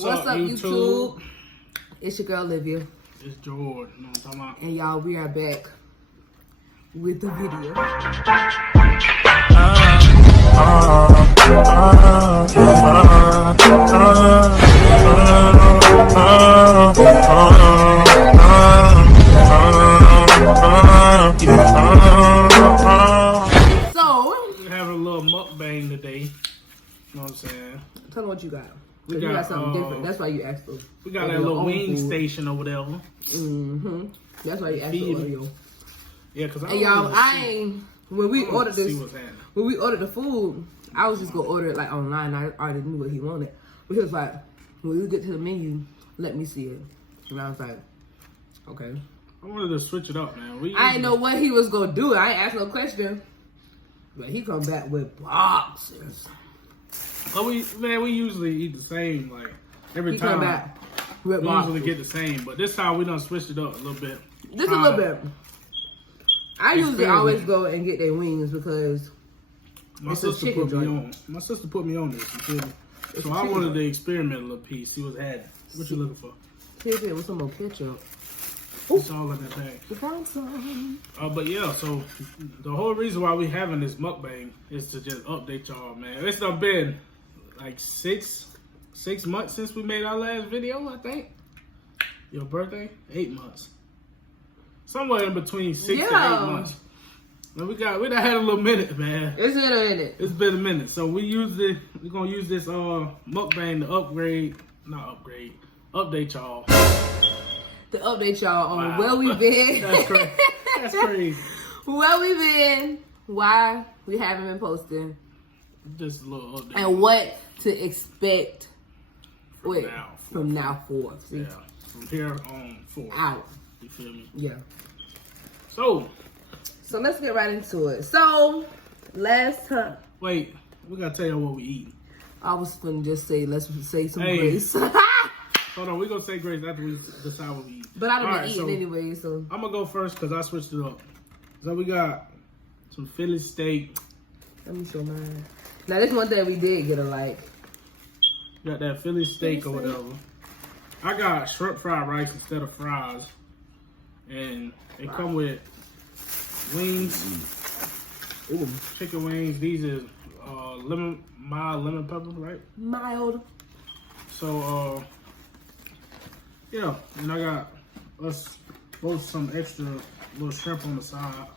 What's up, YouTube? It's your girl, Olivia. It's George. You know what I'm talking about? And y'all, we are back with the video. So, we're having a little mukbang today. You know what I'm saying? Tell them what you got. We got something different. That's why you asked for. We got that little wing station or whatever. That's why you asked for audio. Yeah, because y'all, when we ordered the food, I was just gonna order it like online. I already knew what he wanted, but he was like, when we get to the menu, let me see it. And I was like, okay. I wanted to switch it up, man. I didn't know what he was gonna do. I ain't asked no question, but he come back with boxes. But we usually eat the same, like every he time. Come back with we boxes. usually get the same, but this time we done switched it up a little bit. Just a little bit. I usually always go and get their wings because my sister put me on. My sister put me on this. You feel me? So I wanted to experiment a little piece. See what's happening. What you looking for? See if it was some more ketchup. It's all in that bag. But yeah, so the whole reason why we having this mukbang is to just update y'all, man. It's done been like six months since we made our last video, I think. Your birthday? 8 months. Somewhere in between 6 to 8 months. And we done had a little minute, man. It's been a minute. It's been a minute. So we're gonna use this mukbang to update y'all. To update y'all on where we been. That's crazy. That's crazy. Where we been, why we haven't been posting. Just a little update. And what to expect from now forth. Yeah. From here on forward. Out. You feel me? Yeah. So let's get right into it. So last time. Wait, we gotta tell you what we eat. I was gonna just say, let's say some grace. Hold on, we're gonna say grace after we decide what we eat. But I don't be eating anyway, so. I'm gonna go first because I switched it up. So we got some Philly steak. Let me show mine. Now this one thing we did get alike. Got that Philly steak or whatever. I got shrimp fried rice instead of fries. And they come with wings. Ooh, chicken wings. These is mild lemon pepper, right? Mild. So yeah, and I got us both some extra little shrimp on the side.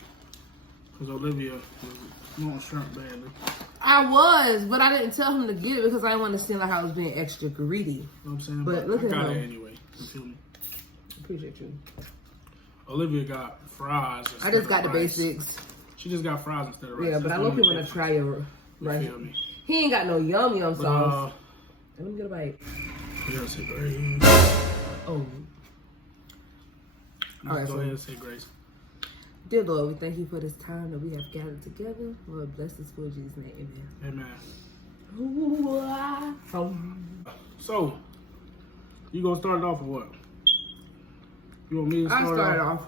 Because Olivia was wanting shrimp badly. I was, but I didn't tell him to get it because I didn't want to seem like I was being extra greedy. You know what I'm saying? But look at I got him. it anyway. You feel me? Appreciate you. Olivia got fries. I just got the basics. She just got fries instead of rice. Yeah, but I look want to try your rice. You feel me? He ain't got no yum sauce. Let me get a bite. Yeah, say grace. Oh. All right, go ahead and say grace. Dear Lord, we thank you for this time that we have gathered together. Lord, bless this for Jesus' name. Amen. Amen. So, you gonna start it off or what? You want me to start it off?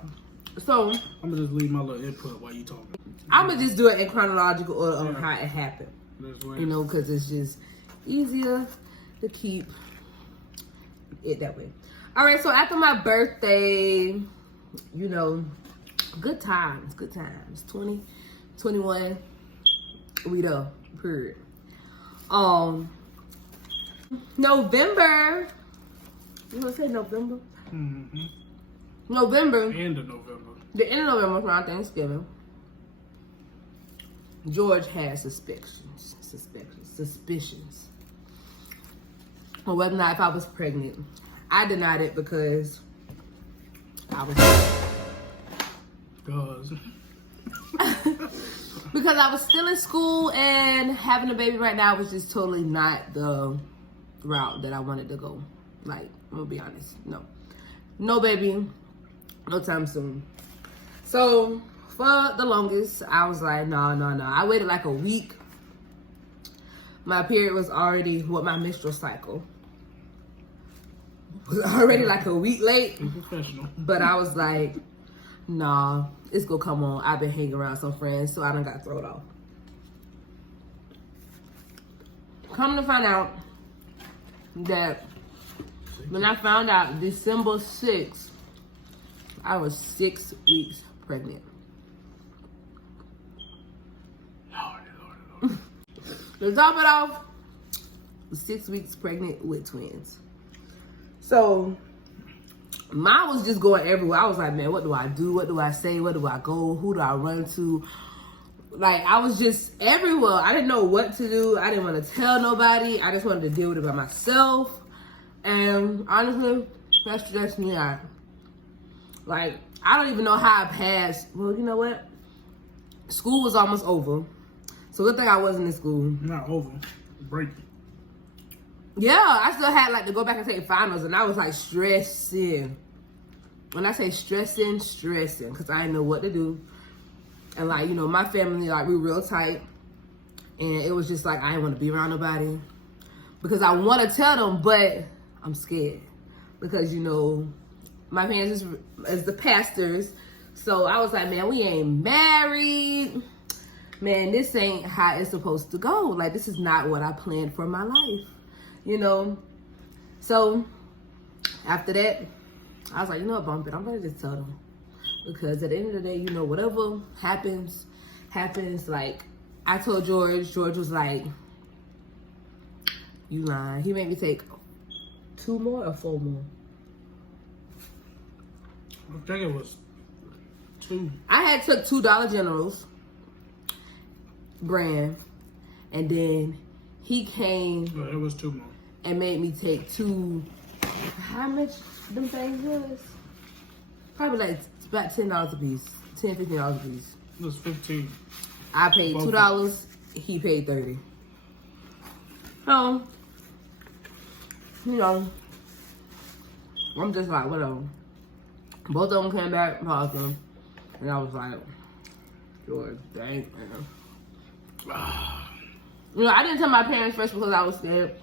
So, I'm gonna just leave my little input while you talking. I'm gonna just do it in chronological order on how it happened. You know, because it's just easier to keep it that way. All right, so after my birthday, you know, good times. 20, 21, we done, period. November, you want to say November? Mm-hmm. November. End of November. The end of November, around Thanksgiving. George had suspicions on whether or not if I was pregnant. I denied it because I was because I was still in school and having a baby right now was just totally not the route that I wanted to go. Like, I'm gonna be honest, no baby, no time soon. So for the longest, I was like, no. I waited like a week. My period was already, my menstrual cycle was already like a week late. Professional. But I was like, nah, it's gonna come on. I've been hanging around some friends, so I done got thrown off. Come to find out that When I found out December 6th, I was 6 weeks pregnant. Lord. To top it off, 6 weeks pregnant with twins. So, mine was just going everywhere. I was like, man, what do I do? What do I say? Where do I go? Who do I run to? Like, I was just everywhere. I didn't know what to do. I didn't want to tell nobody. I just wanted to deal with it by myself. And honestly, that stressed me out. Like, I don't even know how I passed. Well, you know what? School was almost over. So good thing I wasn't in school. Not over. Break. Yeah, I still had like to go back and take finals, and I was like stressing. When I say stressing, because I didn't know what to do. And like, you know, my family, like, we real tight. And it was just like, I didn't want to be around nobody. Because I want to tell them, but I'm scared. Because, you know, my parents is the pastors. So I was like, man, we ain't married. Man, this ain't how it's supposed to go. Like, this is not what I planned for my life. You know? So, after that, I was like, you know what, bump it. I'm going to just tell them. Because at the end of the day, you know, whatever happens. Like, I told George. George was like, you lying. He made me take 2 more or 4 more. I think it was 2. I had took $2 Dollar Generals brand, and then he came. Well, it was 2 more. And made me take 2. How much them things was? Probably like about $10 a piece, $10-15 a piece. It was 15. I paid $2. He paid $30. So, you know, I'm just like, whatever. Both of them came back positive, and I was like, George, dang, man. You know, I didn't tell my parents first because I was scared.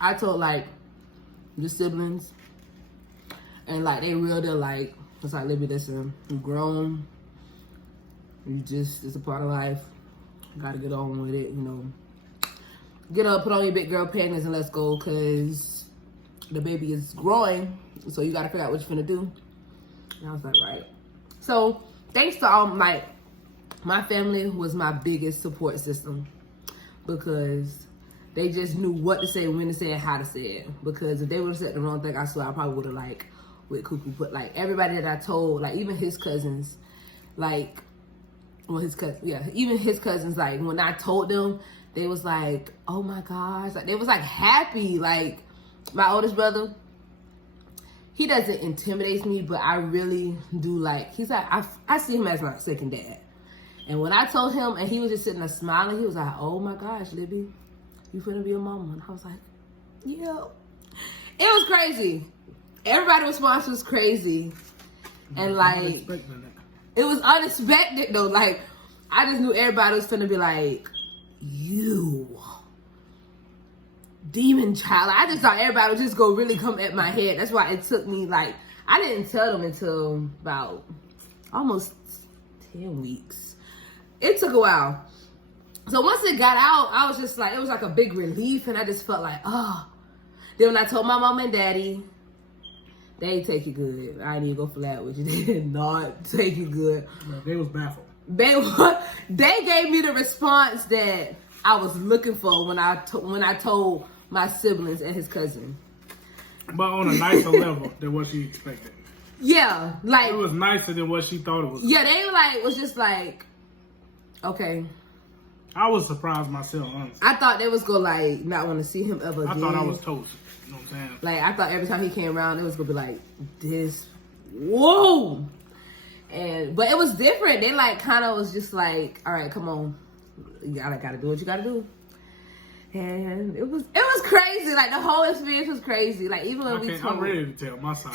I told, like, the siblings, and, like, they're like, it's like, Libby, listen, you grown, it's a part of life, you gotta get on with it, you know. Get up, put on your big girl panties, and let's go, because the baby is growing, so you gotta figure out what you're finna do. And I was like, right. So, thanks to all my family was my biggest support system, because they just knew what to say, when to say, and how to say it. Because if they would have said the wrong thing, I swear I probably would have, like, went cuckoo. But, like, everybody that I told, like, even his cousins, like, well, even his cousins, like, when I told them, they was like, oh my gosh. Like, they was, like, happy. Like, my oldest brother, he doesn't intimidate me, but I really do, like, he's like, I see him as my second dad. And when I told him, and he was just sitting there smiling, he was like, oh my gosh, Libby, you finna be a mama. And I was like, yeah. It was crazy. Everybody's response was crazy. And like, it was unexpected though. Like, I just knew everybody was finna be like, you demon child. I just thought everybody would just go really come at my head. That's why it took me, like, I didn't tell them until about almost 10 weeks. It took a while. So once it got out, I was just like, it was like a big relief, and I just felt like, oh. Then when I told my mom and daddy, they ain't take it good. I didn't even go flat with you. They did not take it good. They was baffled. They gave me the response that I was looking for when I told my siblings and his cousin. But on a nicer level than what she expected. Yeah, like, it was nicer than what she thought it was. Yeah, they like was just like, okay. I was surprised myself, honestly. I thought they was gonna like not want to see him ever again. I thought I was toast. You know what I'm saying? Like, I thought every time he came around, it was gonna be like this. Whoa. But it was different. They like kind of was just like, all right, come on, you gotta do what you gotta do. And it was crazy. Like, the whole experience was crazy. Like, even when I'm ready to tell my side,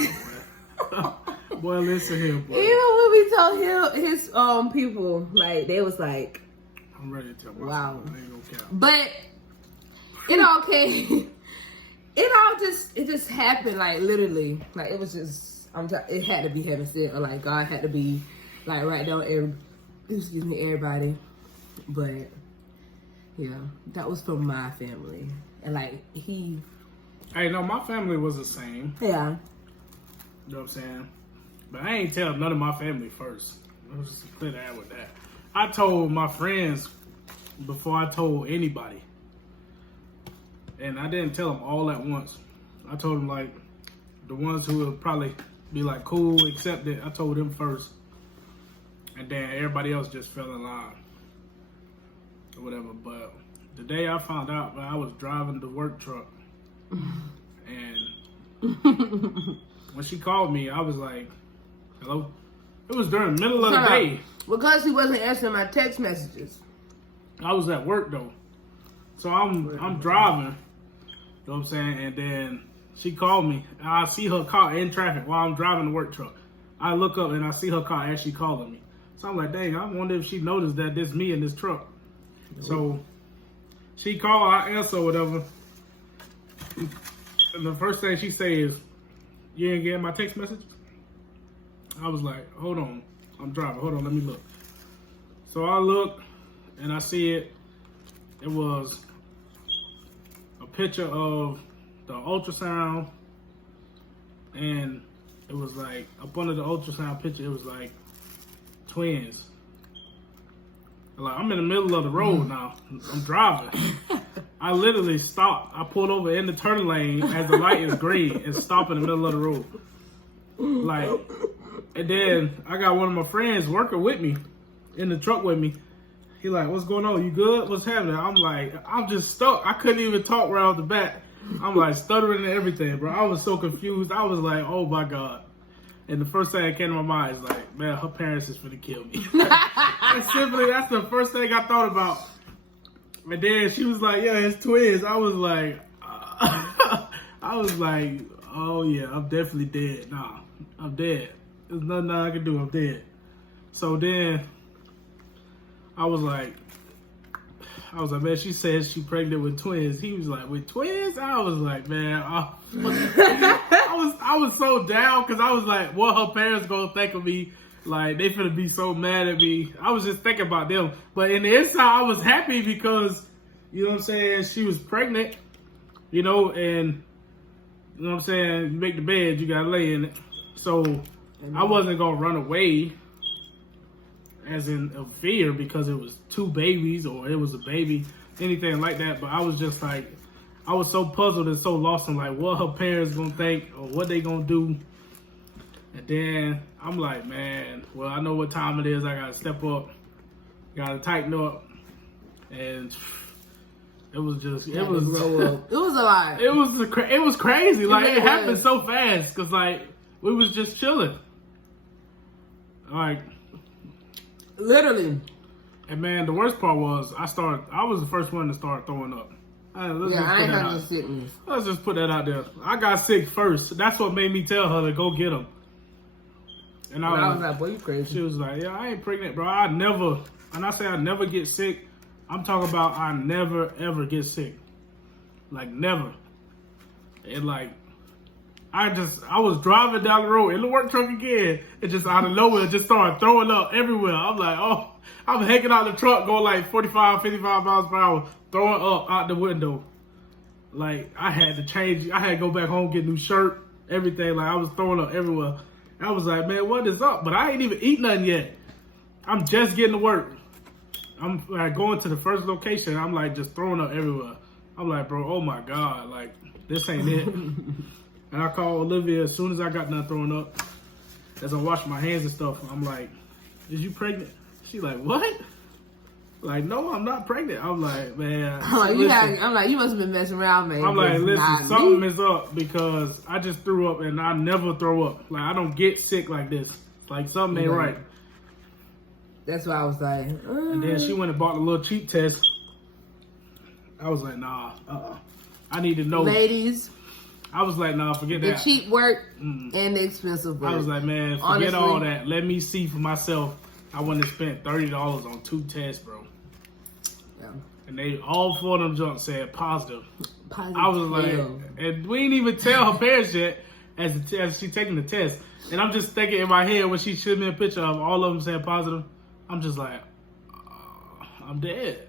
boy. Boy, listen here, boy. Even when we told him his people, like, they was like, I'm ready to tell my wow. side. I ain't gonna count. But it all came. It just happened. Like, literally, like, it was just. It had to be heaven sent, or like God had to be like right down everybody. But yeah, that was from my family, and like he Hey, no, my family was the same. Yeah. You know what I'm saying? But I ain't tell none of my family first. Let's just clear the air with that. I told my friends before I told anybody. And I didn't tell them all at once. I told them, like, the ones who would probably be, like, cool, accept it. I told them first. And then everybody else just fell in line. Or whatever. But the day I found out, I was driving the work truck. And when she called me, I was like, hello? It was during the middle of the day. Because he wasn't answering my text messages. I was at work, though. So I'm driving. You know what I'm saying? And then she called me. I see her car in traffic while I'm driving the work truck. I look up and I see her car actually calling me. So I'm like, dang, I wonder if she noticed that this me in this truck. So she called, I answer, whatever. And the first thing she say is, you ain't getting my text message? I was like, hold on. I'm driving. Hold on, let me look. So I look and I see it. It was a picture of the ultrasound, and it was like up under the ultrasound picture, it was like twins. Like, I'm in the middle of the road now. I'm driving. I literally stopped. I pulled over in the turn lane as the light is green and stop in the middle of the road. Like, and then I got one of my friends working with me in the truck with me. He like, what's going on? You good? What's happening? I'm like, I'm just stuck. I couldn't even talk right off the bat. I'm like stuttering and everything, bro. I was so confused. I was like, oh my God. And the first thing that came to my mind is like, man, her parents is finna kill me. And simply, that's the first thing I thought about. And then she was like, yeah, it's twins. I was like, oh yeah, I'm definitely dead. Nah, I'm dead. There's nothing I can do. I'm dead. So then I was like, man, she says she pregnant with twins. He was like, with twins? I was like, man, I was so down because I was like, what her parents gonna think of me? Like, they finna be so mad at me. I was just thinking about them. But in the inside, I was happy because, you know what I'm saying, she was pregnant, you know, and, you know what I'm saying, you make the bed, you gotta lay in it. So I wasn't gonna run away as in a fear because it was two babies or it was a baby, anything like that. But I was just like, I was so puzzled and so lost in like what her parents gonna think or what they gonna do. And then I'm like, man, well, I know what time it is. I gotta step up, gotta tighten up. And it was just, it was a lot. It was crazy. Like, it happened so fast because like we was just chilling. Like, literally. And man, the worst part was I was the first one to start throwing up. Let's just put that out there. I got sick first. That's what made me tell her to go get him. And I was like, boy, you crazy. She was like, yeah, I ain't pregnant, bro. I never, and I say I never get sick. I'm talking about I never, ever get sick. Like, never. And like, I was driving down the road in the work truck again, and just out of nowhere, just started throwing up everywhere. I'm like, oh, I'm hanging out the truck going like 45, 55 miles per hour, throwing up out the window. Like, I had to change, I had to go back home, get a new shirt, everything. Like, I was throwing up everywhere. I was like, man, what is up? But I ain't even eat nothing yet. I'm just getting to work. I'm like going to the first location. I'm like just throwing up everywhere. I'm like, bro, oh my God, like this ain't it. And I called Olivia as soon as I got done throwing up. As I washed my hands and stuff, I'm like, is you pregnant? She like, what? Like, no, I'm not pregnant. I'm like, man. I'm like, you must have been messing around, man. I'm like, listen, something is up because I just threw up and I never throw up. Like, I don't get sick like this. Like, something ain't right. That's why I was like, And then she went and bought a little cheap test. I was like, nah, I need to know. Ladies. I was like, nah, forget that. The cheap work and the expensive work. I was like, man, forget all that. Let me see for myself. I wouldn't have spent $30 on 2 tests, bro. Yeah. And they, all 4 of them junk said positive. I was like, and we didn't even tell her parents yet as she taking the test. And I'm just thinking in my head when she showed me a picture of all of them saying positive, I'm just like, I'm dead.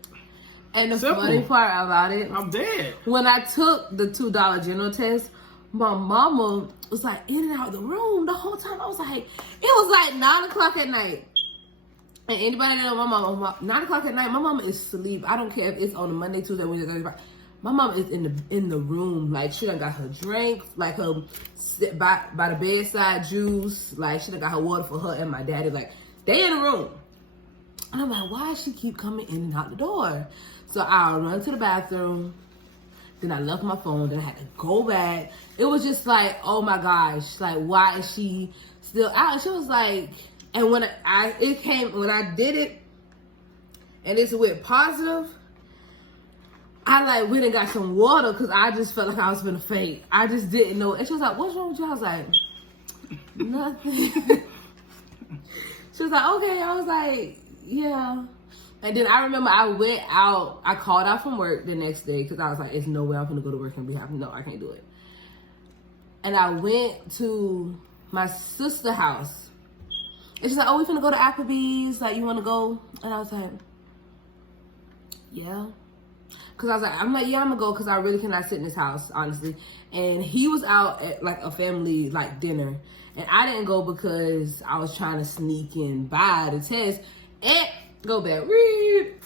And the Simple. funny part about it, I'm dead. when I took the $2 general test, my mama was like in and out of the room the whole time. I was like, it was like 9 o'clock at night. And anybody that know my mama, 9 o'clock at night, my mama is asleep. I don't care if it's on a Monday, Tuesday, Wednesday, Thursday, Friday. My mama is in the room. Like, she done got her drink, like her sit by the bedside juice. Like, she done got her water for her and my daddy. Like, they in the room. And I'm like, why does she keep coming in and out the door? So I run to the bathroom. Then I left my phone. Then I had to go back. It was just like, oh my gosh. Like, why is she still out? And she was like, and when I did it, and it's with positive, I like went and got some water because I just felt like I was gonna faint. I just didn't know. And she was like, what's wrong with you? I was like, nothing. She was like, okay. I was like, yeah. And then I remember I went out, I called out from work the next day because I was like, there's no way I'm gonna go to work and be happy. No, I can't do it. And I went to my sister's house. And she's like, oh, we finna go to Applebee's. Like, you wanna go? And I was like, yeah. Cause I was like, I'm gonna go because I really cannot sit in this house, honestly. And he was out at like a family like dinner. And I didn't go because I was trying to sneak in by the test. And go back.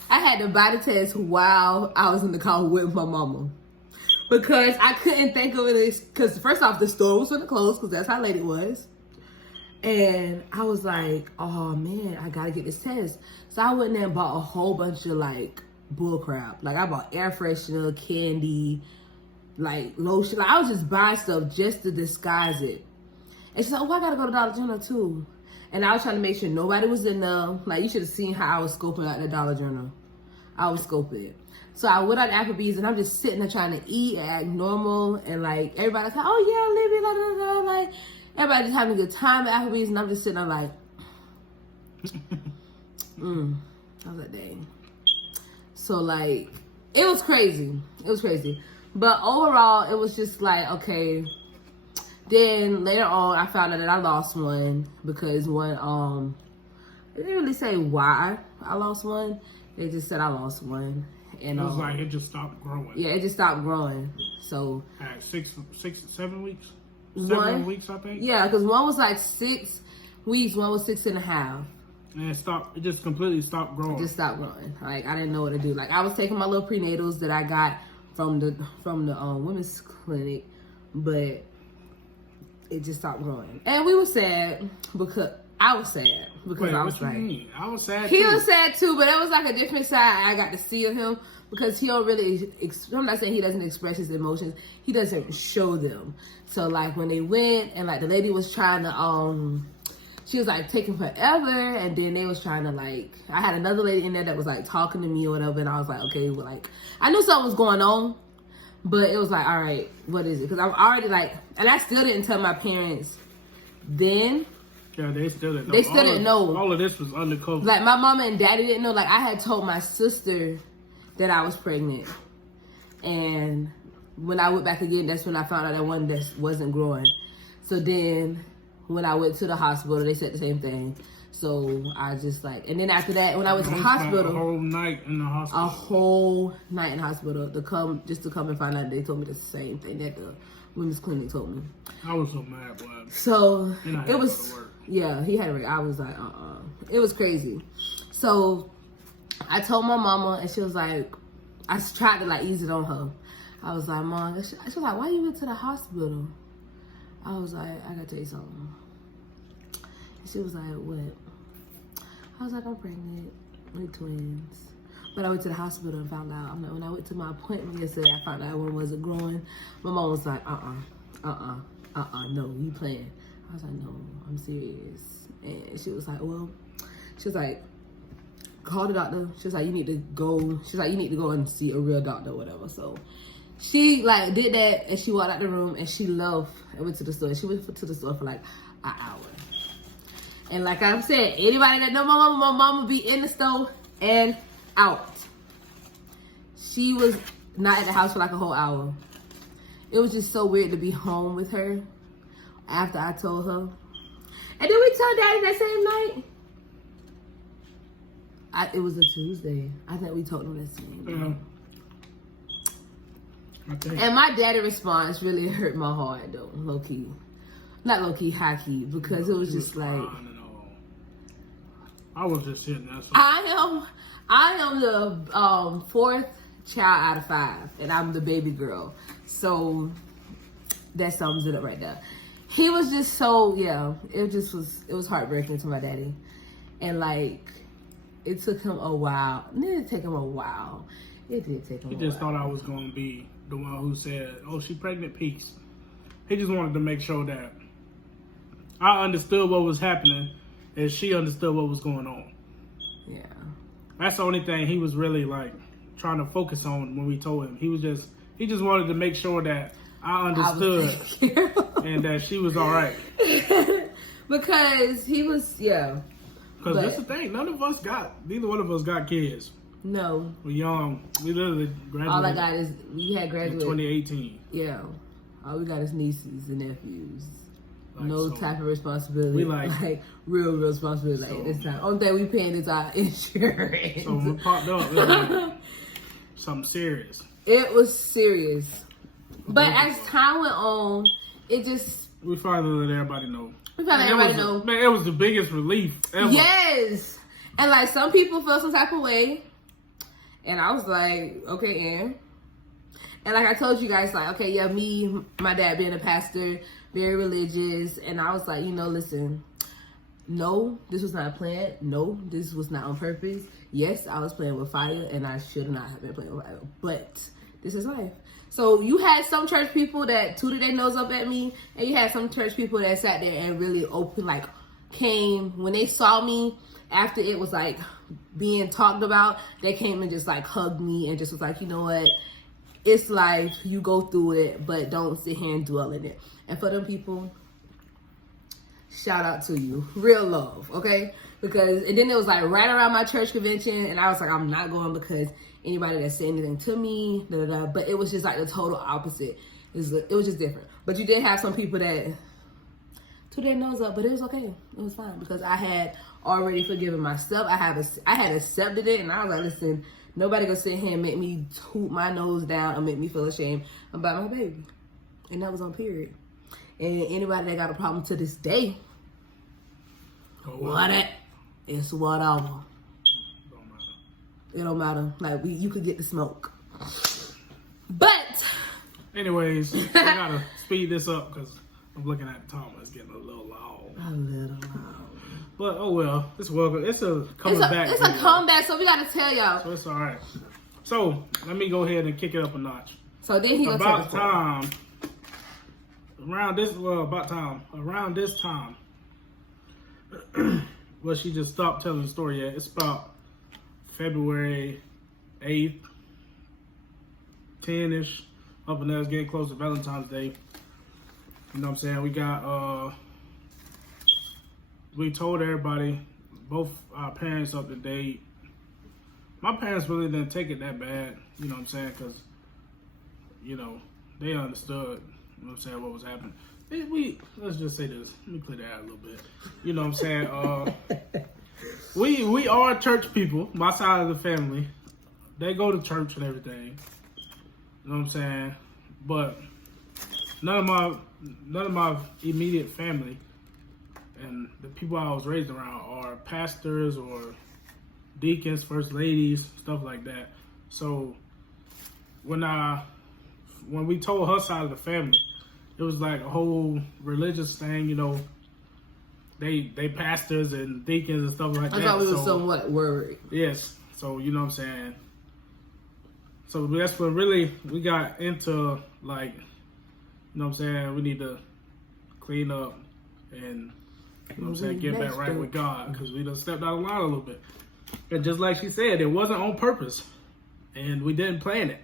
I had to buy the test while I was in the car with my mama. Because I couldn't think of it. Because first off, the store was going to close because that's how late it was. And I was like, oh man, I got to get this test. So I went there and bought a whole bunch of like bull crap. Like I bought air freshener, candy, like lotion. Like I was just buying stuff just to disguise it. And she's like, oh, I got to go to Dollar General too. And I was trying to make sure nobody was in there. Like, you should have seen how I was scoping out the Dollar General. I was scoping it. So I went out to Applebee's and I'm just sitting there trying to eat and act normal. And like, everybody's like, oh yeah, Libby, la da da. Like, everybody just having a good time at Applebee's. And I'm just sitting there like, I was like, dang. So like, it was crazy. It was crazy. But overall, it was just like, okay. Then later on, I found out that I lost one because one, they didn't really say why I lost one. They just said I lost one. And it was like it just stopped growing. Yeah, it just stopped growing. So at 7 weeks? 7 one, weeks, I think? Yeah, because one was like 6 weeks, one was 6.5. And it just completely stopped growing. It just stopped growing. Like, I didn't know what to do. Like, I was taking my little prenatals that I got from the women's clinic, but it just stopped growing. And we were sad because I was sad because Wait, I was what you like, mean? I was sad he too. was sad too, but it was like a different side I got to see of him because he don't really, I'm not saying he doesn't express his emotions, he doesn't show them. So like when they went and like the lady was trying to, she was like taking forever, and then they was trying to like, I had another lady in there that was like talking to me or whatever, and I was like, okay, well, like, I knew something was going on. But it was like, all right, what is it? Because I'm already like, and I still didn't tell my parents then. Yeah, they still didn't know. They still didn't know. All of this was undercover. Like, my mama and daddy didn't know. Like, I had told my sister that I was pregnant. And when I went back again, that's when I found out that one that wasn't growing. So then, when I went to the hospital, they said the same thing. So I just like, and then after that, when I went to the hospital, a whole night in the hospital. A whole night in the hospital to come and find out. They told me the same thing that the women's clinic told me. I was so mad, boy. So it was, yeah, he had it. I was like, it was crazy. So I told my mama, and she was like, I tried to like ease it on her. I was like, Mom, she was like, why you went to the hospital? I was like, I gotta tell you something. And she was like, what? I was like, I'm pregnant with twins. But I went to the hospital and found out. I'm like, when I went to my appointment yesterday, I found out one wasn't growing. My mom was like, no, you playing. I was like, no, I'm serious. And she was like, well, she was like, call the doctor. She was like, you need to go. She's like, you need to go and see a real doctor or whatever. So she like did that, and she walked out the room, and she left and went to the store. She went to the store for like an hour. And like I said, anybody that know my mama be in the store and out. She was not at the house for like a whole hour. It was just so weird to be home with her after I told her. And then we told Daddy that same night. It was a Tuesday. I think we told him this. Yeah. Okay. And my daddy response really hurt my heart though, low key. Not low key, high key, because it was just like I was just sitting there. I am the fourth child out of 5, and I'm the baby girl. So that sums it up right there. He was just so it was heartbreaking to my daddy, and like it took him a while. It didn't take him a while. It did take him. He just thought I was gonna be the one who said, "Oh, she pregnant." Peace. He just wanted to make sure that I understood what was happening, and she understood what was going on. Yeah. That's the only thing he was really like trying to focus on when we told him. He just wanted to make sure that I understood and that she was all right. Because he was, Because that's the thing. Neither one of us got kids. No. We're young. We literally graduated. All I got is, we had graduated. In 2018. Yeah. All we got is nieces and nephews. Like, no type of responsibility. We like real responsibility at this time. Only thing we paying is our insurance. So when we popped up, it was like something serious. It was serious. But as time went on, it just... We finally let everybody know. Man, it was the biggest relief ever. Yes. And like some people felt some type of way. And I was like, okay, and like I told you guys, like, okay, yeah, me, my dad being a pastor, very religious. And I was like, listen, no, this was not planned. No, this was not on purpose. Yes, I was playing with fire and I should not have been playing with fire. But this is life. So you had some church people that tooted their nose up at me. And you had some church people that sat there and really came when they saw me after it was like being talked about. They came and just like hugged me and just was like, you know what? It's life. You go through it, but don't sit here and dwell in it. And for them people, shout out to you. Real love, okay? And then it was like right around my church convention, and I was like, I'm not going because anybody that said anything to me, but it was just like the total opposite. It was just different. But you did have some people that took their nose up, but it was okay. It was fine because I had already forgiven myself. I had accepted it, and I was like, listen, nobody gonna sit here and make me toot my nose down or make me feel ashamed about my baby. And that was on period. And anybody that got a problem to this day, it's whatever. It don't matter. Like, you could get the smoke. But anyways, I gotta speed this up because I'm looking at the time. It's getting a little long. A little long. But oh well, it's welcome. It's a comeback. It's a comeback, so we gotta tell y'all. So it's all right. So let me go ahead and kick it up a notch. So then he around this time. Well, she just stopped telling the story yet. It's about February 8th, 10-ish, up and there. It's getting close to Valentine's Day. You know what I'm saying? We told everybody, both our parents up to date. My parents really didn't take it that bad, you know what I'm saying? Because, they understood, you know what I'm saying, what was happening. Let's just say this. Let me clear that out a little bit. You know what I'm saying? We are church people. My side of the family, they go to church and everything. You know what I'm saying? But none of my immediate family and the people I was raised around are pastors or deacons, first ladies, stuff like that. So when we told her side of the family, it was like a whole religious thing, They pastors and deacons and stuff like that. I thought we were somewhat worried. Yes. So, you know what I'm saying? So that's when really we got into like, you know what I'm saying? We need to clean up and, you know what I'm saying, get back right with God because we done stepped out of line a little bit. And just like she said, it wasn't on purpose and we didn't plan it.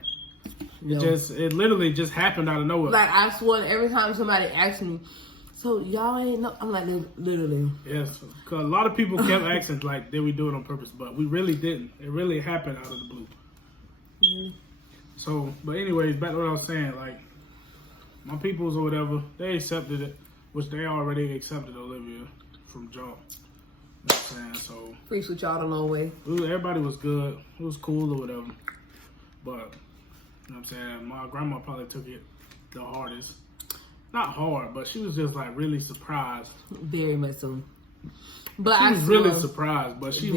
It literally just happened out of nowhere. Like I swear, every time somebody asks me, so y'all ain't know, I'm like, literally. Yes, because a lot of people kept asking, like, did we do it on purpose? But we really didn't. It really happened out of the blue. Mm-hmm. So, but anyways, back to what I was saying, like, my peoples or whatever, they accepted it, which they already accepted Olivia from jump. You know what I'm saying? So Preach with y'all the long way. Everybody was good. It was cool or whatever. But, you know what I'm saying? My grandma probably took it the hardest. Not hard, but she was just like really surprised. Very much so. But she was really surprised, but she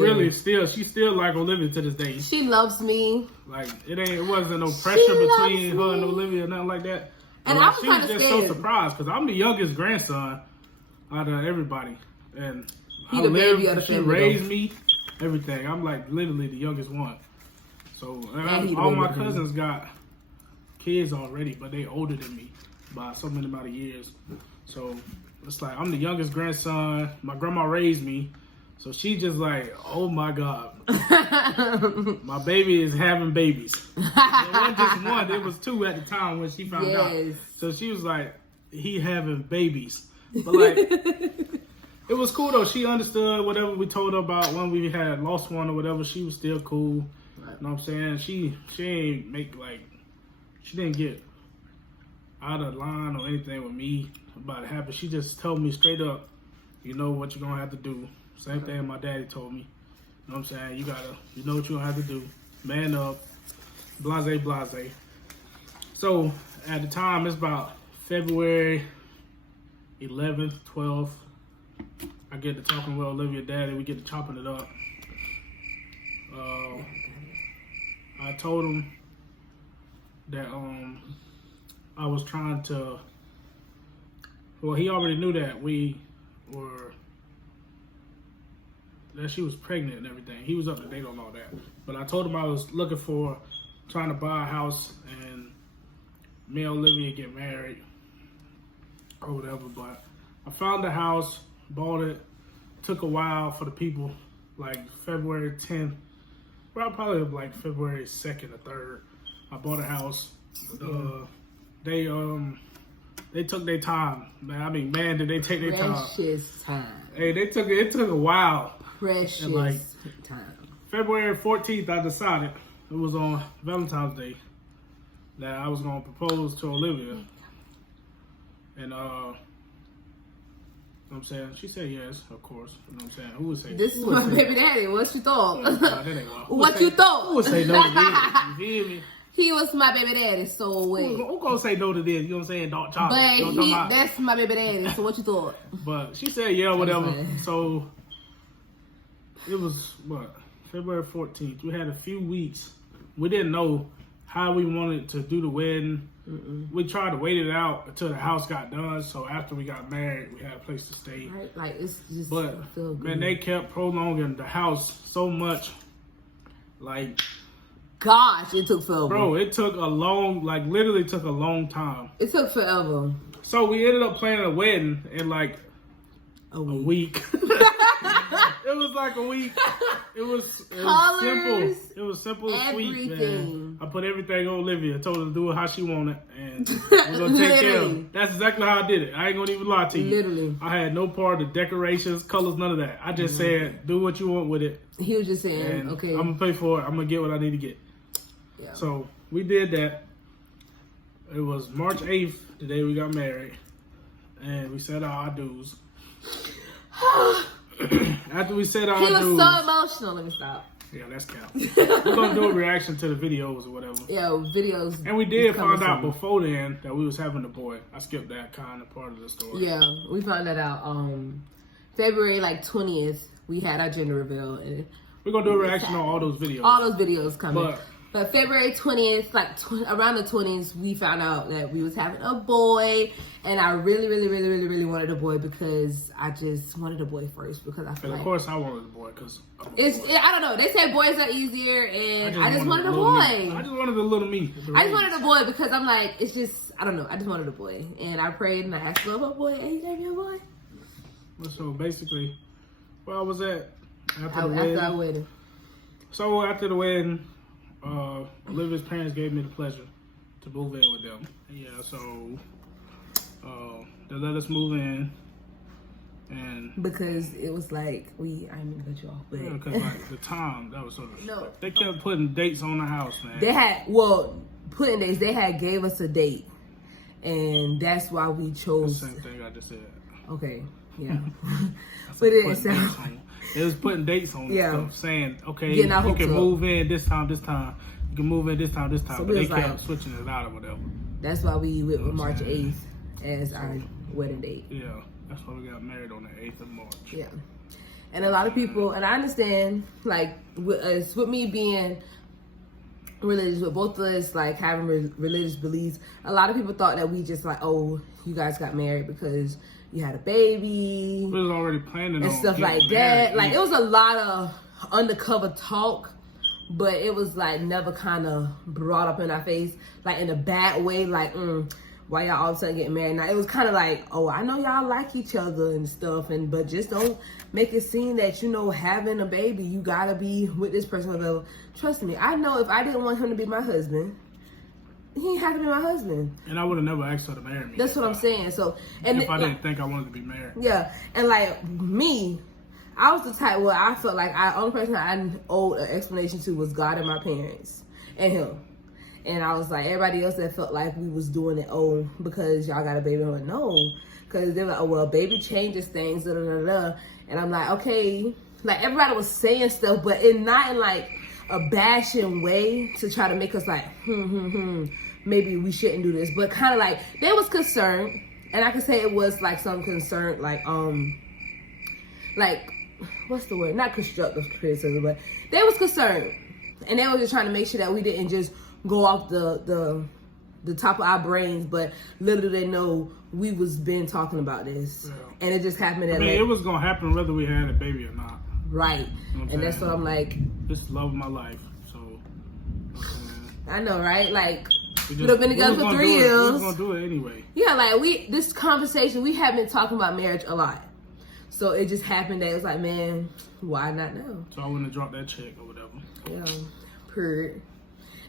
still like Olivia to this day. She loves me. Like it wasn't no pressure between her and Olivia, nothing like that. And like, I was kind of just scared. so surprised because I'm the youngest grandson out of everybody, and He the baby of the she family, raised me, everything. I'm like literally the youngest one. So all my cousins got kids already, but they older than me by so many amount of years. So it's like I'm the youngest grandson. My grandma raised me, so she just like, oh my God, my baby is having babies. It wasn't just one; it was two at the time when she found out. So she was like, he having babies, but like it was cool though. She understood whatever we told her about when we had lost one or whatever. She was still cool. You know what I'm saying? She ain't make like she didn't get out of line or anything with me about it happening. She just told me straight up, you know what you're gonna have to do. Same thing my daddy told me. You know what I'm saying? You know what you're gonna have to do. Man up, blase, blase. So at the time, it's about February 11th, 12th. I get to talking with Olivia daddy. We get to chopping it up. I told him that I was trying to. Well, he already knew that that she was pregnant and everything. He was up to date on all that. But I told him I was trying to buy a house, and me and Olivia get married or whatever. But I found the house, bought it. Took a while for the people, like February 10th. Well, probably like February 2nd or 3rd. I bought a house. They took their time, man. I mean, man, did they take their time? Precious time. Hey, it took a while. Precious like, time. February 14th, I decided, it was on Valentine's Day, that I was going to propose to Olivia. And, you know what I'm saying? She said yes, of course. You know what I'm saying? Who would say this is my baby daddy. What you thought? That ain't What you thought? Who would say no to this? You hear me? He was my baby daddy, so wait. Who gonna say no to this? You know what I'm saying? Dark chocolate. But that's my baby daddy, so what you thought? But she said yeah, whatever. So it was February 14th. We had a few weeks. We didn't know how we wanted to do the wedding. We tried to wait it out until the house got done. So after we got married, we had a place to stay. Right? Like it's just. But man, they kept prolonging the house so much. Like, gosh, it took forever. Bro, it took literally took a long time. It took forever. So we ended up planning a wedding in like a week. It was like a week. It was simple. It was simple and sweet, man. I put everything on Olivia. Told her to do it how she wanted, and we're gonna take care of it. That's exactly how I did it. I ain't gonna even lie to you. Literally. I had no part of the decorations, colors, none of that. I just said, do what you want with it. He was just saying, okay, I'm gonna pay for it. I'm gonna get what I need to get. Yeah. So we did that. It was March 8th, the day we got married, and we said our dues. After we said our dues, he was so emotional. Let me stop. Yeah, that's count. We're gonna do a reaction to the videos or whatever. Yeah, videos. And we did find out before then that we was having a boy. I skipped that kind of part of the story. Yeah, we found that out. February 20th, we had our gender reveal, and we're gonna do a reaction on all those videos. All those videos coming. But February 20th, around the 20s, we found out that we was having a boy, and I really, really, really, really, really wanted a boy because I just wanted a boy first because I feel of course I wanted a boy because I don't know. They say boys are easier, and I just wanted a boy. I just wanted a little me. I just wanted a boy because I'm like, it's just, I don't know. I just wanted a boy, and I prayed and I asked for a boy, and he gave me a boy. So basically, where I was at after our wedding. So after the wedding, Olivia's parents gave me the pleasure to move in with them. Yeah, so they let us move in, and because it was like I didn't mean to cut you off, but because the time that was sort of they kept putting dates on the house, man. They had putting dates. They had gave us a date, And that's why we chose. The same thing I just said. Okay, yeah. But it didn't sound. It was putting dates on stuff, saying, okay, you can move in this time. You can move in this time. So but they kept switching it out or whatever. That's why we went with March 8th as our wedding date. Yeah, that's why we got married on the 8th of March. Yeah. And a lot of people, and I understand, like, with me being religious, with both of us, like, having religious beliefs, a lot of people thought that we just, like, oh, you guys got married because you had a baby. We was already planning and on stuff like that. Like, it was a lot of undercover talk, but it was, like, never kind of brought up in our face, like, in a bad way, like, why y'all all of a sudden getting married now? It was kind of like, oh, I know y'all like each other and stuff, but just don't make it seem that, you know, having a baby, you gotta be with this person. Whatever. Trust me, I know if I didn't want him to be my husband, he had to be my husband. And I would have never asked her to marry me. That's what I'm saying. So, and if I didn't think I wanted to be married. Yeah, and like me, I was the type where I felt like the only person I owed an explanation to was God and my parents and him. And I was like, everybody else that felt like we was doing it, oh, because y'all got a baby. I'm like, no. Because they're like, oh, well, baby changes things, da, da, da, da. And I'm like, okay. Like, everybody was saying stuff, but not in, like, a bashing way to try to make us like, maybe we shouldn't do this. But kind of like, they was concerned. And I could say it was, like, some concern, like, what's the word? Not constructive criticism, but they was concerned. And they were just trying to make sure that we didn't just go off the top of our brains, but little do they know we was been talking about this. Yeah. And it just happened that it was gonna happen whether we had a baby or not. Right. You know and that's what I'm like. This is love of my life. So I know, right? Like we've been together for 3 years. We was gonna do it anyway. Yeah, like this conversation, we have been talking about marriage a lot. So it just happened that it was like, man, why not now? So I wouldn't have dropped that check or whatever. Yeah. Period.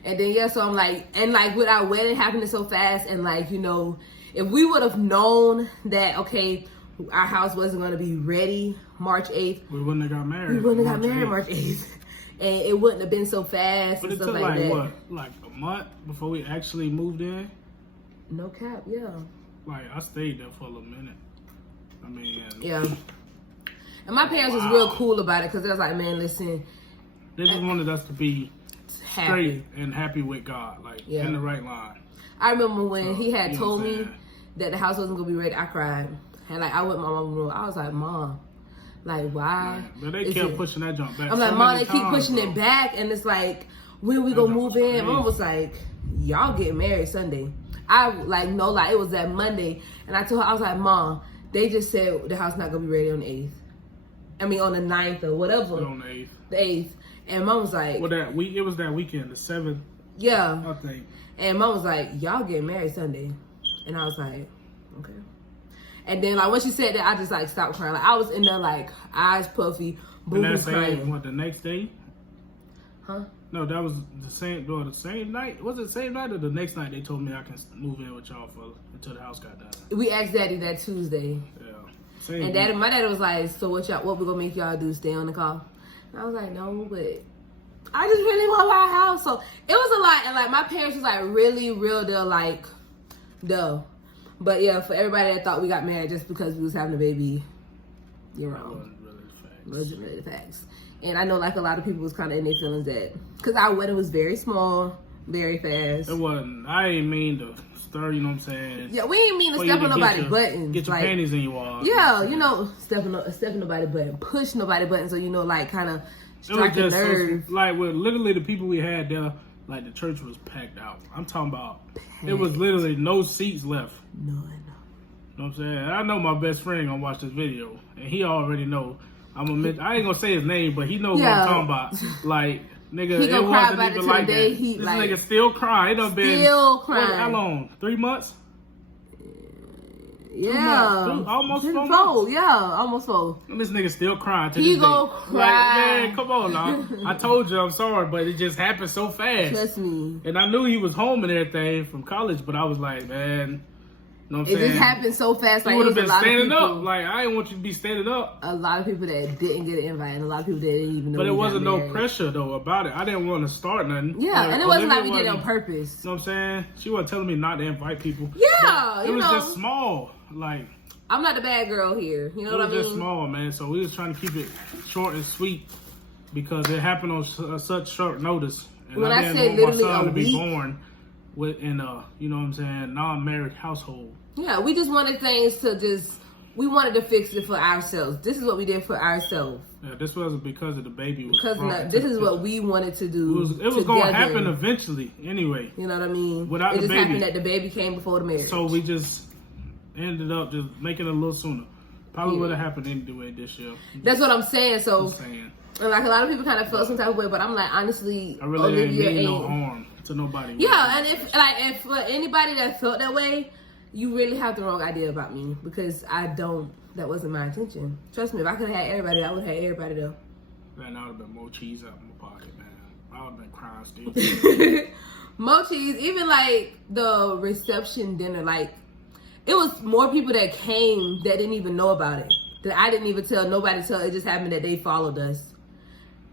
And then, so I'm like, and like with our wedding happening so fast, and like, you know, if we would have known that, okay, our house wasn't going to be ready March 8th. We wouldn't have got married. We wouldn't have got married March 8th. And it wouldn't have been so fast and stuff like that. But it took like, what, like a month before we actually moved in? No cap, yeah. Like, I stayed there for a little minute. I mean. Yeah. And my parents was real cool about it because they was like, man, listen. They just wanted us to be straight and happy with God, like in the right line. I remember when he had told me that the house wasn't gonna be ready, I cried. And like I went to my mom's room, I was like, Mom, like why? But they kept pushing that jump back. I'm like, Mom, they keep pushing it back, and it's like, when we gonna move in? Mom was like, y'all get married Sunday. I like no lie, it was that Monday, and I told her, I was like, Mom, they just said the house not gonna be ready on the 8th. I mean on the 9th or whatever. On the 8th. The 8th. And Mom was like, well, it was that weekend, the 7th. Yeah. I think. And Mom was like, y'all get married Sunday. And I was like, okay. And then like when she said that, I just like stopped crying. Like I was in there like eyes puffy, boo-boo crying. What, the next day? Huh? No, that was the same night. Was it the same night or the next night they told me I can move in with y'all until the house got done? We asked Daddy that Tuesday. Yeah. And my daddy was like, so what we gonna make y'all do? Stay on the call? And I was like, no, but I just really want to buy a house. So it was a lot. And like my parents was like really real deal, like, duh. But yeah, for everybody that thought we got married just because we was having a baby, you're wrong. Wasn't really the facts. And I know like a lot of people was kind of in their feelings that, because our wedding was very small, very fast. It wasn't. I ain't mean to stir, you know what I'm saying? Yeah, we ain't mean to step on nobody's buttons. Get your like, panties in your wall. Yeah, you know, stepping nobody's button, push nobody's button, so you know, like kind of strike a nerve. Like with literally the people we had there, like the church was packed out. I'm talking about it was literally no seats left. None. You know what I'm saying? I know my best friend gonna watch this video, and he already know. I ain't gonna say his name, but he knows what I'm talking about. Like, nigga, it wasn't even like that. This nigga still crying. It done been still crying. How long? 3 months? Yeah, almost 4 months. Yeah, almost 4. This nigga still crying. He gon' cry. Like, man, come on now. I told you I'm sorry, but it just happened so fast. Trust me. And I knew he was home and everything from college, but I was like, man, You know what I'm saying? It just happened so fast. You Like, would have it was been a lot of standing people, up. Like, I didn't want you to be standing up. a lot of people that didn't get an invite, and a lot of people that didn't even know. But it we wasn't got no married. pressure, though, about it. I didn't want to start nothing. Yeah, and it wasn't like we did it on purpose. You know what I'm saying? She wasn't telling me not to invite people. Yeah, It was just small. Like, I'm not the bad girl here. You know what I mean? It was just small, man. So we was trying to keep it short and sweet because it happened on such short notice. And When I didn't say want literally my son a to be week, born in a, you know what I'm saying, non-married household. yeah, we just wanted things to we wanted to fix it for ourselves. This is what we did for ourselves. Yeah, this wasn't because of the baby. This is what we wanted to do. It was going to happen eventually anyway. You know what I mean? Without it the just baby. happened that the baby came before the marriage. So we just ended up just making it a little sooner. Probably would have happened anyway this year. That's what I'm saying. So, Just saying. and like a lot of people kind of felt some type of way, but I'm like, honestly, I really Olivia ain't mean no ain't. harm to nobody. Yeah, and if for anybody that felt that way, you really have the wrong idea about me because that wasn't my intention. Trust me, if I could have had everybody, I would have had everybody though. Man, that would have been more cheese out of my pocket, man. I would have been crying still. More cheese, even like the reception dinner, like it was more people that came that didn't even know about it. That I didn't even tell nobody. It just happened that they followed us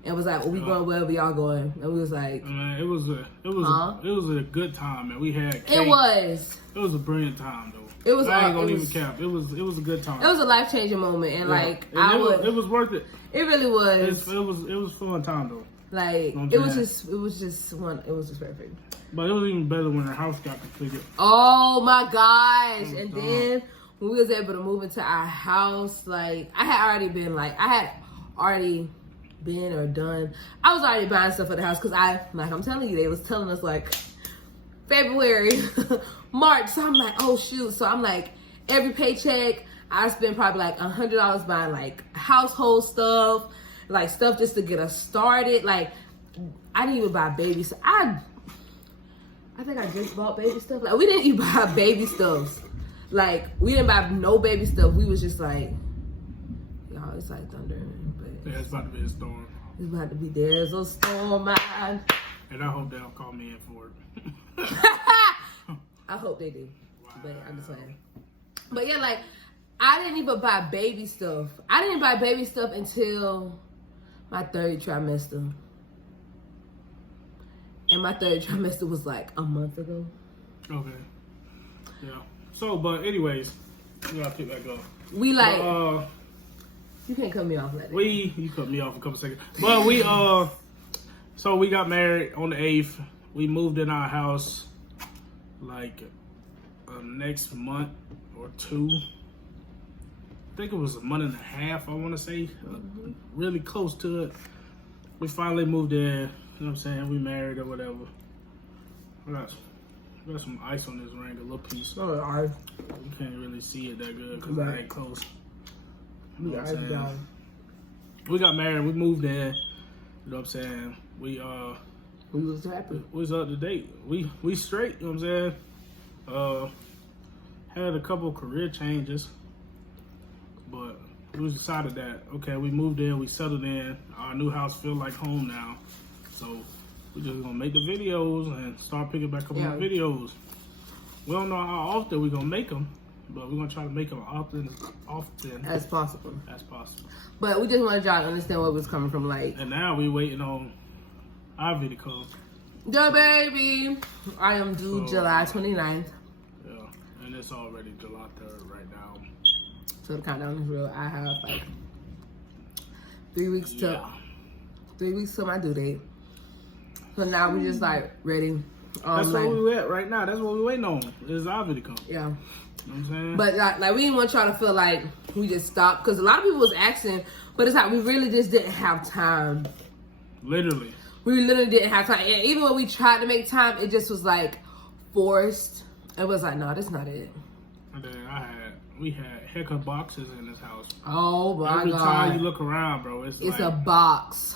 and was like, well, we going wherever y'all going, and we was like, man, it was a good time, man. We had cake. It was a brilliant time though. It was. I ain't gonna even cap. It was a good time. It was a life changing moment, and it was worth it. It really was. It was fun time though. Like it was just perfect. But it was even better when the house got completed. Oh my gosh! And then when we was able to move into our house, like I had already been or done. I was already buying stuff for the house because I'm telling you, they was telling us like February, March. So I'm like, oh shoot. So I'm like, every paycheck I spend probably like $100 buying like household stuff, like stuff just to get us started. Like I didn't even buy baby stuff. I think I just bought baby stuff. Like we didn't even buy baby stuff. Like we didn't buy no baby stuff. We was just like, y'all, it's like thunder. But yeah, it's about to be a storm. It's about to be there's a storm, man. And I hope they don't call me in for it. I hope they do. Wow. But I'm just saying. But yeah, like I didn't even buy baby stuff. I didn't buy baby stuff until my third trimester. And my third trimester was like a month ago. Okay. Yeah. So, but anyways, we gotta pick back up. We like. You can't cut me off like that. You cut me off a couple seconds. But we so we got married on the 8th. We moved in our house like next month or two. I think it was a month and a half, I want to say. Really close to it. We finally moved in. You know what I'm saying? We married or whatever. We got some ice on this ring, a little piece. Oh, alright. You can't really see it that good because it ain't close. You know what I'm saying? We got married. We moved in. You know what I'm saying? We was happy. We was up to date. We straight. You know what I'm saying? Had a couple career changes, but we decided that okay, we moved in, we settled in. Our new house feel like home now, so we just gonna make the videos and start picking back up on the videos. We don't know how often we gonna make them, but we're gonna try to make them often as possible. But we just want y'all to understand where it was coming from, like. And now we waiting on our video call. The baby. I am due July 29th. Yeah, and it's already July 3rd right now. So the countdown is real. I have like 3 weeks till my due date. So now we just like ready. That's where we at right now. That's what we waiting on. Is our video call. Yeah. You know what I'm saying? But like we didn't want y'all to feel like we just stopped because a lot of people was asking, but it's like we really just didn't have time. Literally. We literally didn't have time. And even when we tried to make time, it just was like forced. It was like, no, that's not it. And then we had heck of boxes in this house. Oh my God. Every time you look around, bro, it's like a box.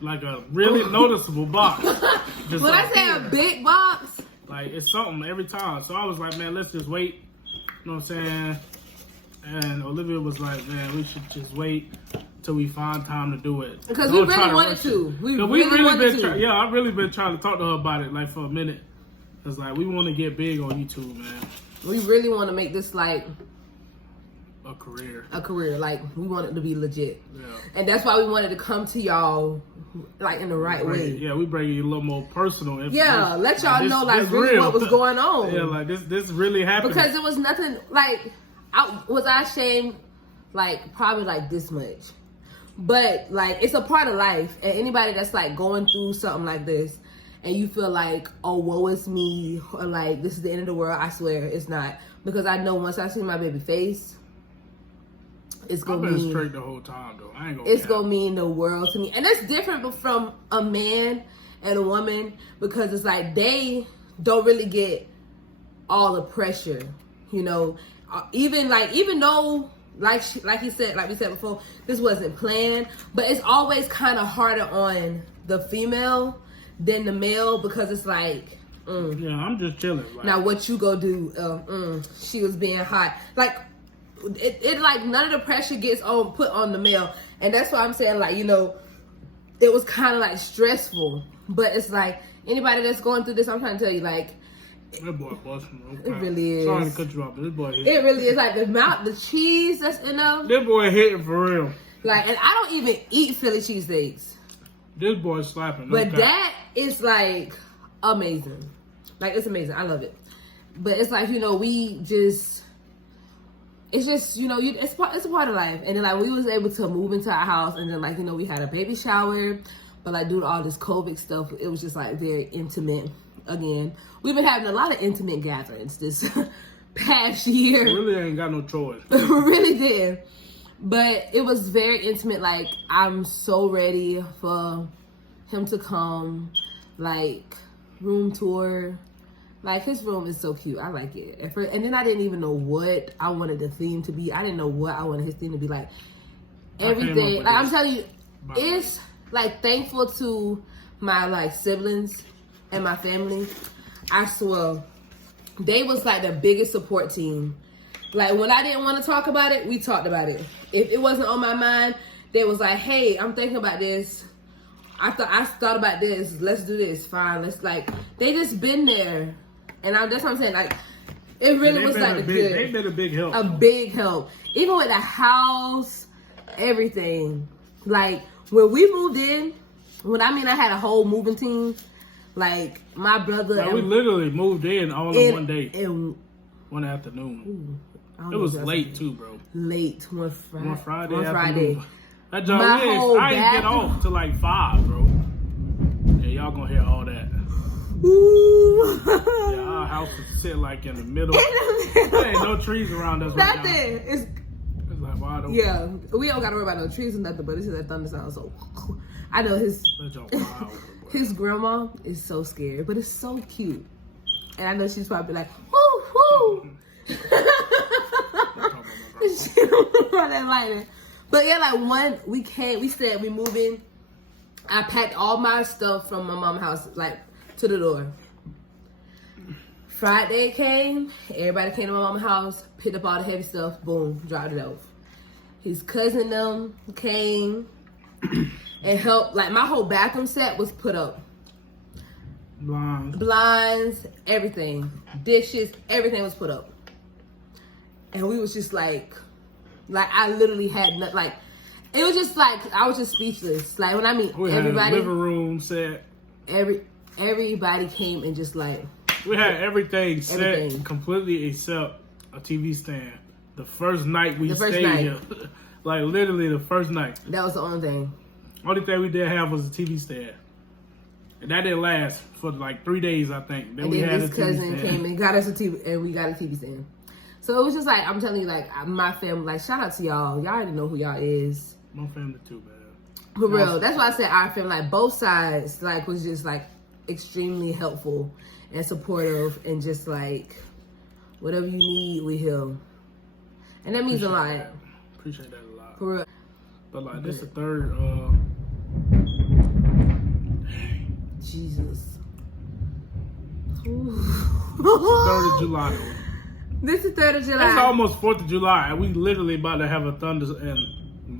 Like a really noticeable box. When I say a big box, like it's something every time. So I was like, man, let's just wait. You know what I'm saying? And Olivia was like, man, we should just wait till we find time to do it. Because we really wanted to. We really wanted to. I've really been trying to talk to her about it like for a minute. Cause like we want to get big on YouTube, man. We really want to make this like a career. Like, we want it to be legit. Yeah. And that's why we wanted to come to y'all like in the right way. Yeah, we bring you a little more personal information. Yeah, let y'all know like really real. what was going on. Yeah, like this really happened. Because it was nothing like was I ashamed? Like probably like this much. But like it's a part of life, and anybody that's like going through something like this and you feel like, oh, woe is me, or like this is the end of the world, I swear it's not. Because I know once I see my baby face, it's gonna I've been mean straight the whole time though. I ain't gonna. It's gonna mean the world to me, and that's different from a man and a woman, because it's like they don't really get all the pressure, you know. Even though like we said before, this wasn't planned, but it's always kind of harder on the female than the male, because it's like. Yeah, I'm just chilling. Like, now what you go do? She was being hot. Like it like none of the pressure gets put on the male, and that's why I'm saying like, you know, it was kind of like stressful. But it's like anybody that's going through this, I'm trying to tell you, like that boy busting. It really is. Sorry to cut you off, but this boy hit. It really is like the cheese that's in them. This boy hitting for real. Like, and I don't even eat Philly cheesesteaks. This boy slapping. But that is like amazing. Like, it's amazing. I love it. But it's like, you know, it's just, you know, it's a part of life. And then like we was able to move into our house, and then like, you know, we had a baby shower, but like due to all this COVID stuff, it was just like very intimate again. We've been having a lot of intimate gatherings this past year. We really ain't got no choice. We really did. But it was very intimate. Like, I'm so ready for him to come. Like, room tour. Like, his room is so cute. I like it. And then I didn't even know what I wanted the theme to be. I didn't know what I wanted his theme to be. Like, everything. Like, I'm telling you, it's like thankful to my like siblings and my family. I swear, they was like the biggest support team. Like, when I didn't want to talk about it, we talked about it. If it wasn't on my mind, they was like, hey, I'm thinking about this. I thought about this. Let's do this. Fine. Let's like, they just been there. And that's what I'm saying. Like, it really was like they've been a big help. A big help. Even with the house, everything. Like, when we moved in, I had a whole moving team. Like, my brother. Like, we literally moved in all in one day. One afternoon. It was late too, bro. Late. One Friday. That job I didn't get off till like 5, bro. Yeah, y'all gonna hear all that. Ooh. Yeah, our house is sit like in the middle. There ain't no trees around us. Nothing. Right now. It's like wide open. Yeah, we don't gotta worry about no trees or nothing, but it's just that thunder sound. So I know his grandma is so scared, but it's so cute. And I know she's probably like, whoo, whoo. She don't run that lighter. But yeah, like we said we move in. I packed all my stuff from my mom's house, like, to the door. Friday came, everybody came to my mom's house, picked up all the heavy stuff, boom, dropped it off. His cousin them came and helped. Like, my whole bathroom set was put up. Blinds, everything. Dishes, everything was put up. And we was just like I literally had nothing. Like, it was just like, I was just speechless. Like, when I mean we everybody. Had a living room set. Everybody came and just like. We had everything set completely except a TV stand. The first night we stayed here. Like, literally the first night. That was the only thing. Only thing we did have was a TV stand. And that didn't last for like 3 days, I think. Then we had his cousin came and got us a TV, and we got a TV stand. So it was just like, I'm telling you, like, my family, like, shout out to y'all. Y'all already know who y'all is. My family too, man. For real. That's why I said our family, like, both sides, like, was just, like, extremely helpful and supportive, and just, like, whatever you need, we here. And that means a lot. Appreciate that a lot. For real. But, like, this is the third, Jesus. 3rd of July. This is 3rd of July. It's almost 4th of July, and we literally about to have a thunder and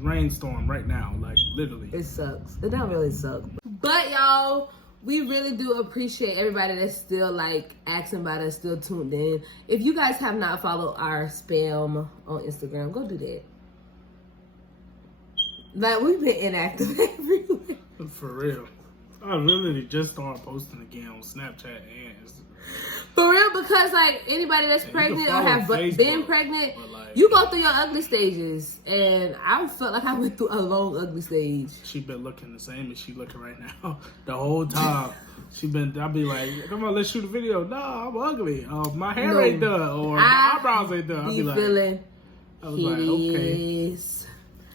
rainstorm right now. Like, literally. It sucks. It don't really suck. But, y'all, we really do appreciate everybody that's still like asking about us, still tuned in. If you guys have not followed our spam on Instagram, go do that. Like, we've been inactive everywhere. For real. I literally just started posting again on Snapchat and Instagram. For real, because like anybody that's pregnant or have been pregnant, like, you go through your ugly stages, and I felt like I went through a long ugly stage. She been looking the same as she looking right now the whole time. I'll be like, come on, let's shoot a video. No, I'm ugly. My hair ain't done, or my eyebrows ain't done. I'll be like, I was like, okay.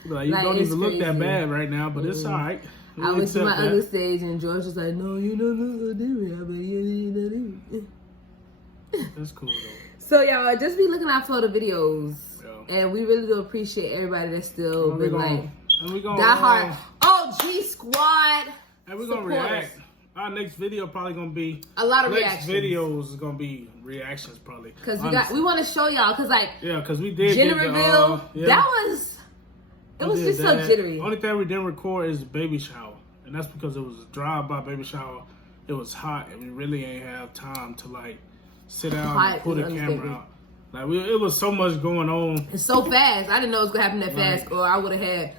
Like, you don't even look that bad right now, but it's all right. I went through my ugly stage, and George was like, no, you don't look so different. I'm like, yeah, you know. That's cool though. So y'all just be looking out for the videos, and we really do appreciate everybody that's still been like die hard OG squad. And we're gonna react. Our next video probably gonna be a lot of reactions. Next videos is gonna be reactions probably because we want to show y'all because we did gender reveal. That was just so jittery. Only thing we didn't record is the baby shower, and that's because it was a drive-by baby shower. It was hot, and we really ain't have time to like sit down and pull the camera out. Like it was so much going on. It's so fast. I didn't know it was gonna happen that fast, or I would have had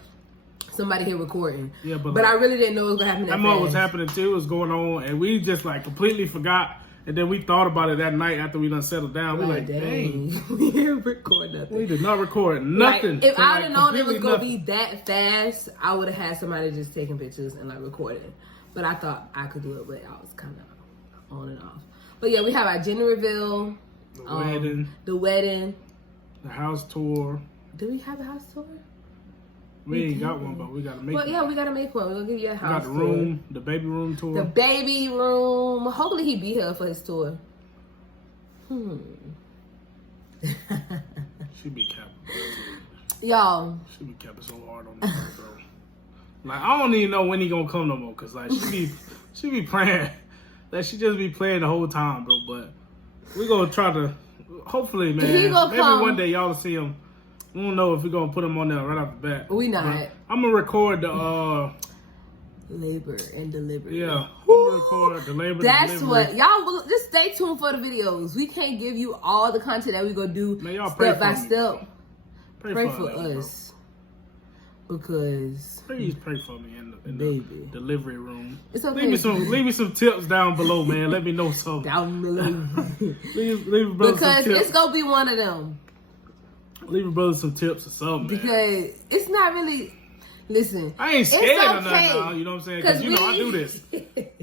somebody here recording. Yeah, but I really didn't know it was gonna happen that fast. What was happening too was going on, and we just like completely forgot. And then we thought about it that night after we done settled down. We like, dang, we didn't record nothing. We did not record nothing. Like, if I would have known it was gonna be that fast, I would have had somebody just taking pictures and like recording. But I thought I could do it, but I was kind of on and off. But yeah, we have our gender reveal, the wedding, the house tour. Do we have a house tour? We ain't got one, but we gotta make one. Yeah, we gotta make one. We're gonna give you a house tour. We got the room, the baby room tour. The baby room. Hopefully he be here for his tour. She be capping. Y'all. She be capping so hard on this, bro. Like, I don't even know when he gonna come no more, cause like she be playing. Like, she just be playing the whole time, bro. But we gonna try to, hopefully, man. Maybe one day y'all will see him. We don't know if we're gonna put him on there right off the bat. We not. But I'm gonna record the labor and delivery. Yeah, I'm gonna record the labor. That's and delivery. what y'all just stay tuned for the videos. We can't give you all the content that we gonna do step by step. Pray for us, because please pray for me in the delivery room. It's okay. Leave me some tips down below, man. Let me know something down below. leave because it's gonna be one of them. Leave your brother some tips or something. Because it's not really. Listen, I ain't scared of nothing now. You know what I'm saying? Because I do this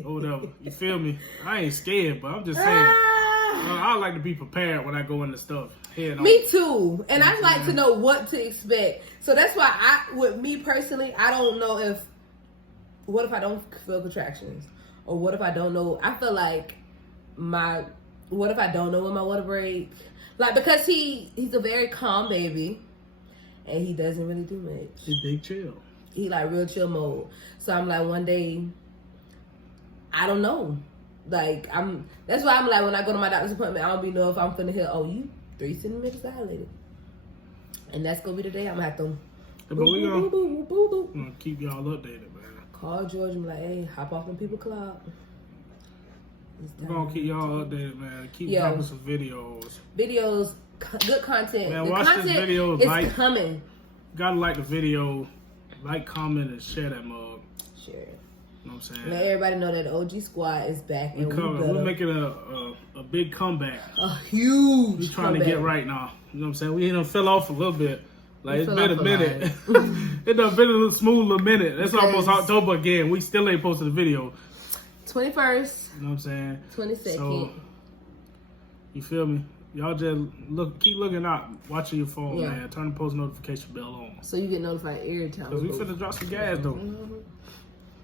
or whatever. You feel me? I ain't scared, but I'm just saying. I like to be prepared when I go into stuff. Me too, and I like to know what to expect. So that's why with me personally, I don't know if. What if I don't feel contractions, or what if I don't know? I feel like what if I don't know when my water break? Like, because he's a very calm baby, and he doesn't really do much. He's big chill. He like real chill mode. So I'm like, one day, I don't know. Like, that's why I'm like, when I go to my doctor's appointment, I don't be know if I'm finna hear, oh, you 3 centimeters dilated. And that's gonna be the day I'm gonna have to. But we gonna keep y'all updated, man. Call George and be like, hey, hop off when people clock. We're gonna keep y'all updated, man. Keep dropping some videos. Videos, good content. Man, the watch content this video. It's coming. Gotta like the video, like, comment, and share that mug. Share it. You know what I'm saying? Let everybody know that the OG squad is back. We're making a big comeback. A huge We're trying to get right now. You know what I'm saying? We done fell off a little bit. Like, it's been a minute. It done been a little smooth little minute. It's almost October again. We still ain't posted a video. 21st. You know what I'm saying? 22nd. So, you feel me? Y'all just keep looking out, watching your phone, man. Turn the post notification bell on. So you get notified every time. Because we finna drop some gas, though.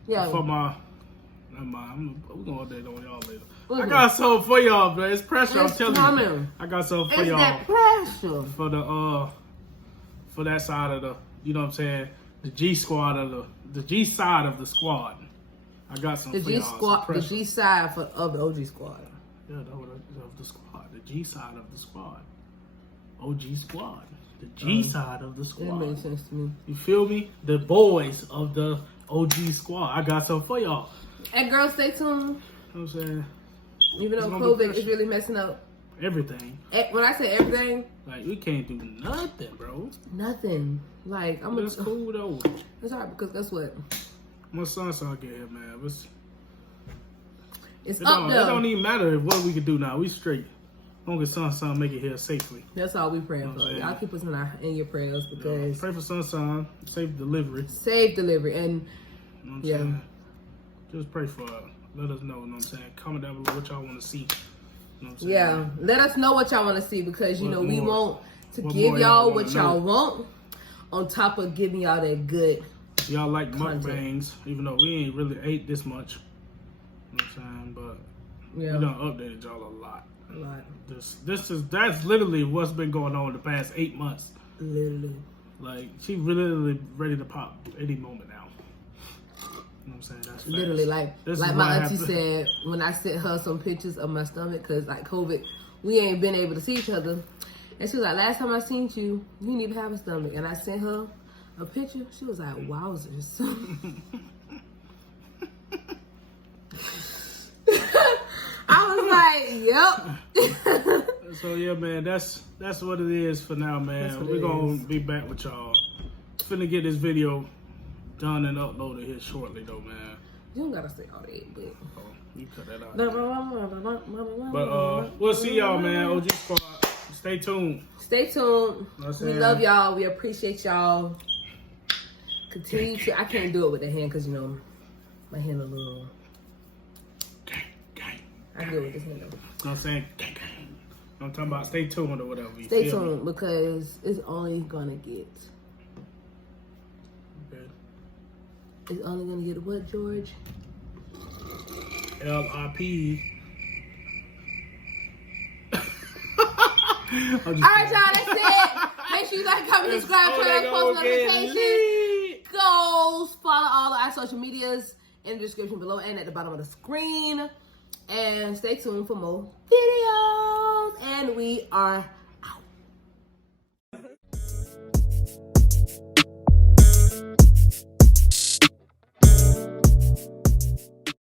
Yeah. For my, we're gonna update on y'all later. I got something for y'all, man. It's pressure, I'm telling you. I got something for y'all. It's that pressure. For that side of the, you know what I'm saying? The G squad the G side of the squad. I got some for y'all. The G side of the OG squad. Yeah, of the squad. The G side of the squad. OG squad. The G side of the squad. That makes sense to me. You feel me? The boys of the OG squad. I got something for y'all. And girls, stay tuned. You know what I'm saying? Even though COVID is really messing up everything. When I say everything, like we can't do nothing, bro. Nothing. Like It's cool though. It's hard because guess what? My son's out here, man. It's it up there. It don't even matter what we can do now. We straight. Long as son make it here safely. That's all we praying for. Y'all keep us in your prayers because pray for son, safe delivery. Safe delivery and you know what I'm saying? Just pray for her. Let us know, you know what I'm saying? Comment down below what y'all want to see. You know what I'm saying? Yeah. Let us know what y'all want to see because you know we want to give y'all what y'all want on top of giving y'all that good. Y'all like mukbangs, even though we ain't really ate this much. You know what I'm saying? But we done updated y'all a lot. A lot. That's literally what's been going on the past 8 months. Literally. Like she really ready to pop any moment now. You know what I'm saying? That's facts. Literally like my auntie said when I sent her some pictures of my stomach because like COVID, we ain't been able to see each other. And she was like, last time I seen you, you didn't even have a stomach. And I sent her a picture. She was like, wowzers. I was like, yep. So yeah, man, that's what it is for now, man. We're gonna be back with y'all. Finna get this video done and uploaded here shortly though, man. You don't gotta say all that, but you cut that out. But we'll see y'all, man. OG Squad. Stay tuned. Stay tuned. We love y'all. We appreciate y'all. Continue to. I can't do it with the hand because you know my hand a little. I do it with this hand though. You know what I'm saying? I'm talking about stay tuned or whatever. Stay tuned because it's only gonna get. Okay. It's only gonna get what, George? LRP. All right, y'all, that's it. Make sure you like, comment, subscribe, turn on post notifications. Go follow all of our social medias in the description below and at the bottom of the screen. And stay tuned for more videos. And we are